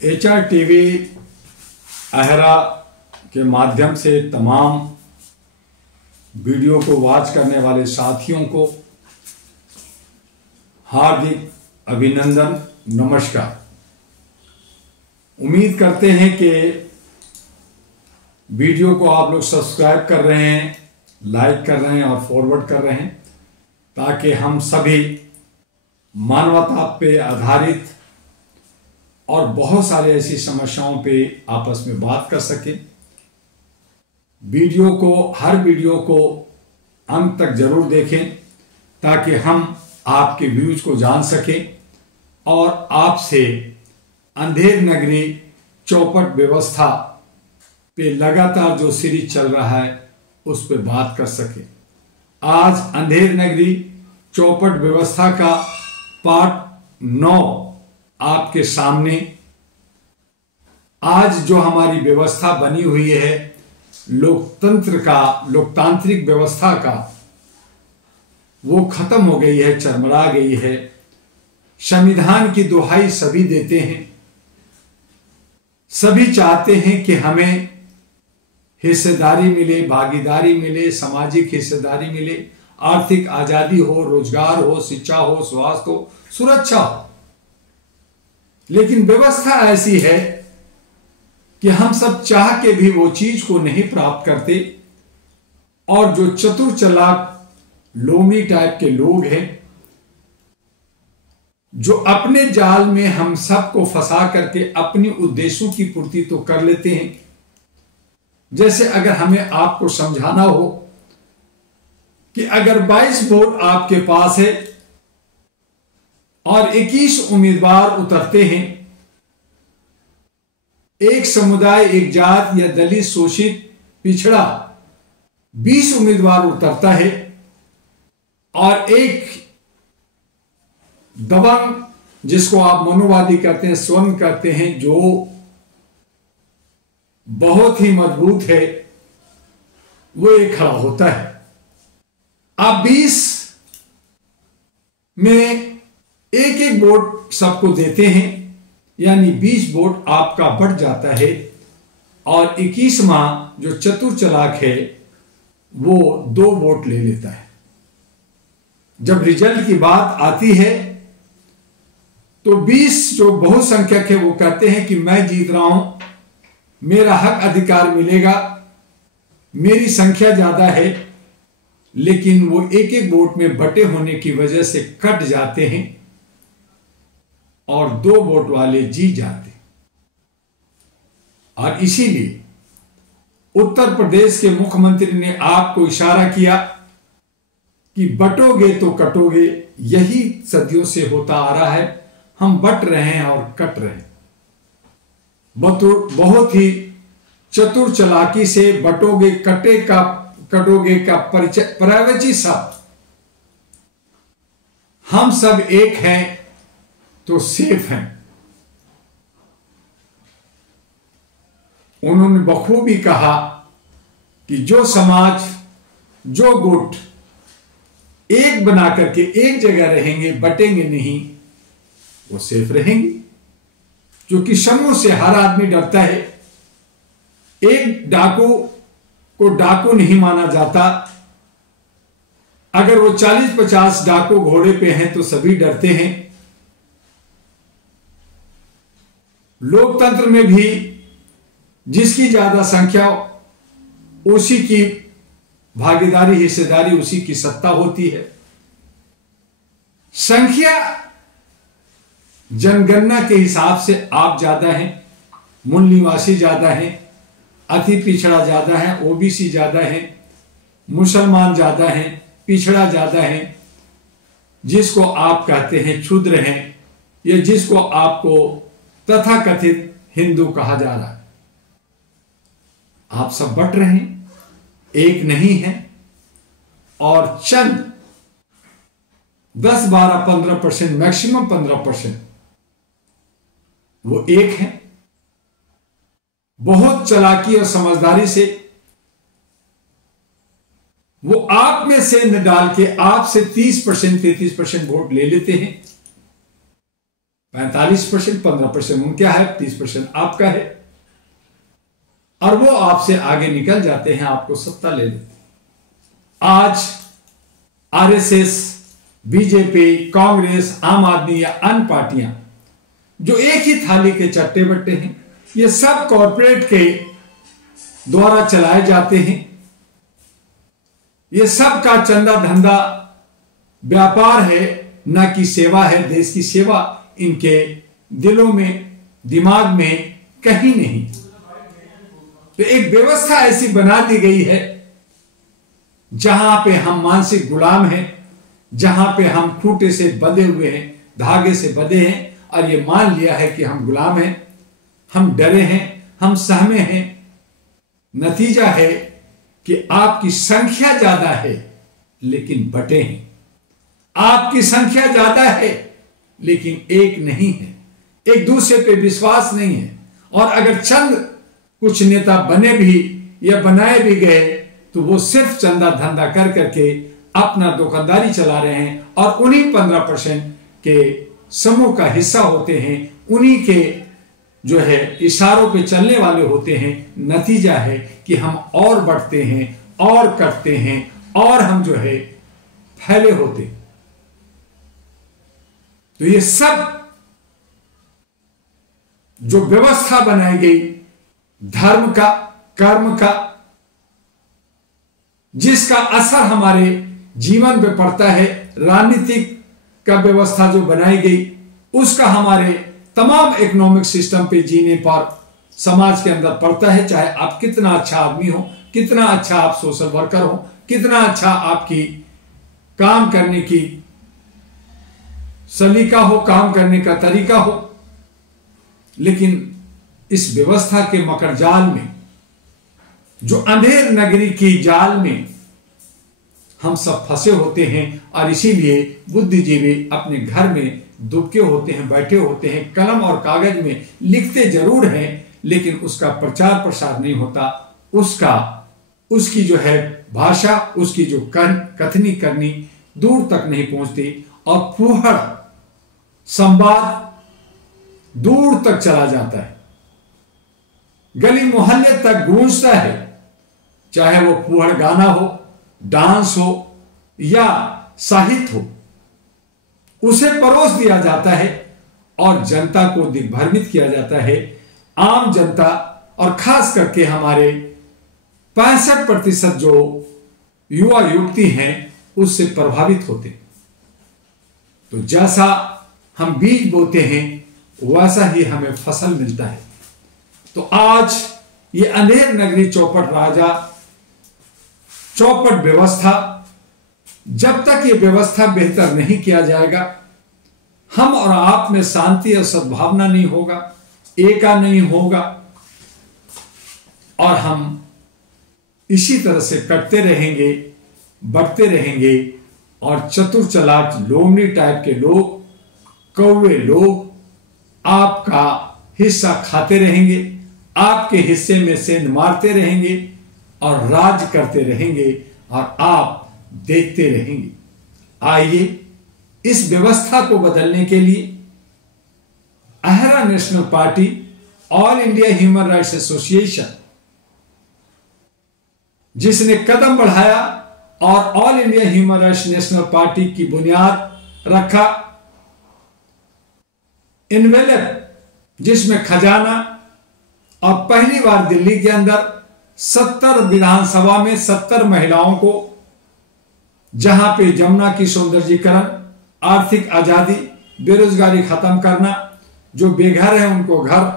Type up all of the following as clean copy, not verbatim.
HR TV अहरा के माध्यम से तमाम वीडियो को वॉच करने वाले साथियों को हार्दिक अभिनंदन, नमस्कार। उम्मीद करते हैं कि वीडियो को आप लोग सब्सक्राइब कर रहे हैं, लाइक कर रहे हैं और फॉरवर्ड कर रहे हैं, ताकि हम सभी मानवता पे आधारित और बहुत सारे ऐसी समस्याओं पे आपस में बात कर सकें। हर वीडियो को अंत तक जरूर देखें ताकि हम आपके व्यूज को जान सकें और आपसे अंधेर नगरी चौपट व्यवस्था पे लगातार जो सीरीज चल रहा है उस पे बात कर सकें। आज अंधेर नगरी चौपट व्यवस्था का पार्ट 9 आपके सामने। आज जो हमारी व्यवस्था बनी हुई है लोकतांत्रिक व्यवस्था का, वो खत्म हो गई है, चरमरा गई है। संविधान की दुहाई सभी देते हैं, सभी चाहते हैं कि हमें हिस्सेदारी मिले, भागीदारी मिले, सामाजिक हिस्सेदारी मिले, आर्थिक आजादी हो, रोजगार हो, शिक्षा हो, स्वास्थ्य हो, सुरक्षा हो। लेकिन व्यवस्था ऐसी है कि हम सब चाह के भी वो चीज को नहीं प्राप्त करते, और जो चतुर चालाक लोमी टाइप के लोग हैं जो अपने जाल में हम सबको फंसा करके अपनी उद्देश्यों की पूर्ति तो कर लेते हैं। जैसे अगर हमें आपको समझाना हो कि अगर 22 वोट आपके पास है और 21 उम्मीदवार उतरते हैं, एक समुदाय, एक जात या दलित, शोषित, पिछड़ा 20 उम्मीदवार उतरता है, और एक दबंग, जिसको आप मनोवादी कहते हैं, स्वर्ण कहते हैं, जो बहुत ही मजबूत है, वो एक खड़ा होता है। आप 20 में एक एक वोट सबको देते हैं, यानी 20 वोट आपका बढ़ जाता है, और 21वां जो चतुर चालाक है वो 2 वोट ले लेता है। जब रिजल्ट की बात आती है तो 20 जो बहुसंख्यक है वो कहते हैं कि मैं जीत रहा हूं, मेरा हक अधिकार मिलेगा, मेरी संख्या ज्यादा है, लेकिन वो एक एक वोट में बटे होने की वजह से कट जाते हैं और 2 वोट वाले जीत जाते। और इसीलिए उत्तर प्रदेश के मुख्यमंत्री ने आपको इशारा किया कि बटोगे तो कटोगे। यही सदियों से होता आ रहा है, हम बट रहे हैं और कट रहे हैं। बहुत ही चतुर चालाकी से बटोगे कटोगे का पर्यायवाची शब्द, हम सब एक हैं तो सेफ हैं। उन्होंने बखूबी कहा कि जो समाज, जो गुट एक बना करके एक जगह रहेंगे, बटेंगे नहीं, वो सेफ रहेंगे। क्योंकि समूह से हर आदमी डरता है। एक डाकू को डाकू नहीं माना जाता। अगर वो 40-50 डाकू घोड़े पे हैं तो सभी डरते हैं। लोकतंत्र में भी जिसकी ज्यादा संख्या, उसी की भागीदारी, हिस्सेदारी, उसी की सत्ता होती है। संख्या जनगणना के हिसाब से आप ज्यादा हैं, मूल निवासी ज्यादा हैं, अति पिछड़ा ज्यादा है, ओबीसी ज्यादा है, मुसलमान ज्यादा हैं, पिछड़ा ज्यादा है, जिसको आप कहते हैं क्षुद्र हैं, या जिसको आपको तथाकथित हिंदू कहा जा रहा है। आप सब बट रहे हैं, एक नहीं है, और चंद 10, 12, 15%, मैक्सिमम 15% वो एक है। बहुत चालाकी और समझदारी से वो आप में से न डाल के आपसे 30%, 33% वोट ले लेते हैं, 45%, 15% उनका है, 30% आपका है, और वो आपसे आगे निकल जाते हैं, आपको सत्ता ले लेते हैं। आज आरएसएस, बीजेपी, कांग्रेस, आम आदमी या अन्य पार्टियां जो एक ही थाली के चट्टे बट्टे हैं, ये सब कॉरपोरेट के द्वारा चलाए जाते हैं। ये सब का चंदा धंधा व्यापार है, न कि सेवा है। देश की सेवा इनके दिलों में, दिमाग में कहीं नहीं। तो एक व्यवस्था ऐसी बना दी गई है जहां पे हम मानसिक गुलाम हैं, जहां पे हम खूंटे से बंधे हुए हैं, धागे से बंधे हैं, और ये मान लिया है कि हम गुलाम हैं, हम डरे हैं, हम सहमे हैं। नतीजा है कि आपकी संख्या ज्यादा है लेकिन बटे हैं, आपकी संख्या ज्यादा है लेकिन एक नहीं है, एक दूसरे पे विश्वास नहीं है। और अगर चंद कुछ नेता बने भी या बनाए भी गए तो वो सिर्फ चंदा धंधा कर करके अपना दुकानदारी चला रहे हैं, और उन्हीं 15% के समूह का हिस्सा होते हैं, उन्हीं के जो है इशारों पे चलने वाले होते हैं। नतीजा है कि हम और बढ़ते हैं और कटते हैं और हम जो है फैले होते। तो ये सब जो व्यवस्था बनाई गई धर्म का, कर्म का, जिसका असर हमारे जीवन पे पड़ता है, राजनीतिक का व्यवस्था जो बनाई गई उसका हमारे तमाम इकोनॉमिक सिस्टम पे जीने पर समाज के अंदर पड़ता है। चाहे आप कितना अच्छा आदमी हो, कितना अच्छा आप सोशल वर्कर हो, कितना अच्छा आपकी काम करने की सलीका हो, काम करने का तरीका हो, लेकिन इस व्यवस्था के मकर जाल में, जो अंधेर नगरी की जाल में हम सब फंसे होते हैं, और इसीलिए बुद्धिजीवी अपने घर में दुबके होते हैं, बैठे होते हैं, कलम और कागज में लिखते जरूर हैं लेकिन उसका प्रचार प्रसार नहीं होता, उसकी जो है भाषा, उसकी जो कथनी करनी दूर तक नहीं पहुंचती, और फूहड़ संवाद दूर तक चला जाता है, गली मोहल्ले तक गूंजता है। चाहे वो फूहड़ गाना हो, डांस हो या साहित्य हो, उसे परोस दिया जाता है और जनता को दिग्भ्रमित किया जाता है। आम जनता और खास करके हमारे 65% जो युवा युवती हैं उससे प्रभावित होते। तो जैसा हम बीज बोते हैं वैसा ही हमें फसल मिलता है। तो आज ये अंधेर नगरी चौपट राजा, चौपट व्यवस्था, जब तक ये व्यवस्था बेहतर नहीं किया जाएगा, हम और आप में शांति और सद्भावना नहीं होगा, एका नहीं होगा, और हम इसी तरह से कटते रहेंगे, बढ़ते रहेंगे, और चतुर चालाक लोमड़ी टाइप के लोग, कौवे लोग आपका हिस्सा खाते रहेंगे, आपके हिस्से में सेंध मारते रहेंगे और राज करते रहेंगे, और आप देखते रहेंगे। आइए इस व्यवस्था को बदलने के लिए Ahra national party, all India human rights association, जिसने कदम बढ़ाया और all India human rights national party की बुनियाद रखा, इन्वेलप जिसमें खजाना, और पहली बार दिल्ली के अंदर 70 विधानसभा में 70 महिलाओं को, जहां पे जमुना की सौंदर्यीकरण, आर्थिक आजादी, बेरोजगारी खत्म करना, जो बेघर है उनको घर,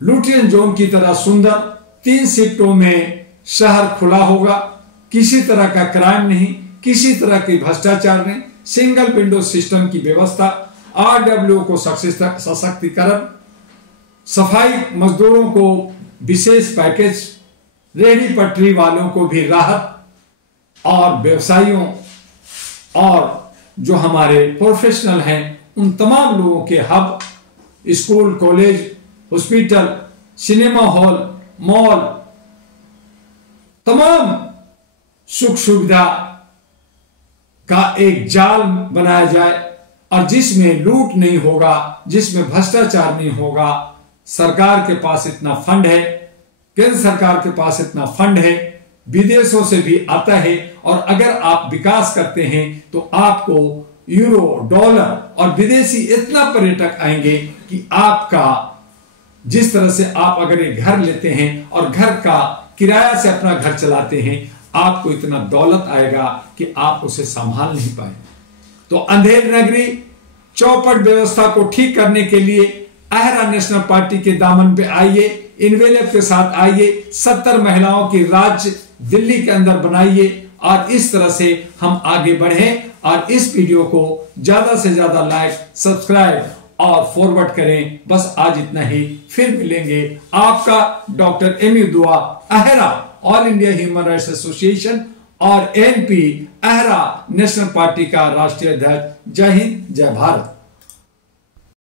लुटियन जोन की तरह सुंदर 3 शिफ्टों में शहर खुला होगा, किसी तरह का क्राइम नहीं, किसी तरह की भ्रष्टाचार नहीं, सिंगल विंडो सिस्टम की व्यवस्था, RWO को सशक्तिकरण, सफाई मजदूरों को विशेष पैकेज, रेहड़ी पटरी वालों को भी राहत, और व्यवसायियों और जो हमारे प्रोफेशनल हैं उन तमाम लोगों के hub, school, college, hospital, cinema hall, mall, तमाम सुख सुविधा का एक जाल बनाया जाए, और जिसमें लूट नहीं होगा, जिसमें भ्रष्टाचार नहीं होगा। सरकार के पास इतना फंड है, केंद्र सरकार के पास इतना फंड है, विदेशों से भी आता है। और अगर आप विकास करते हैं तो आपको यूरो, डॉलर और विदेशी इतना पर्यटक आएंगे कि आपका, जिस तरह से आप अगर एक घर लेते हैं और घर का किराया से अपना घर चलाते हैं, आपको इतना दौलत आएगा कि आप उसे संभाल नहीं पाए। तो अंधेर नगरी चौपट व्यवस्था को ठीक करने के लिए अहरा नेशनल पार्टी के दामन पे आइए, इन्वेलेप के साथ आइए, 70 महिलाओं की राज्य दिल्ली के अंदर बनाइए और इस तरह से हम आगे बढ़ें। और इस वीडियो को ज्यादा से ज्यादा लाइक, सब्सक्राइब और फॉरवर्ड करें। बस आज इतना ही, फिर मिलेंगे। आपका doctor MU Dua, Ahra all India human rights association और एनपी अहरा नेशनल पार्टी का राष्ट्रीय अध्यक्ष। जय हिंद, जय भारत।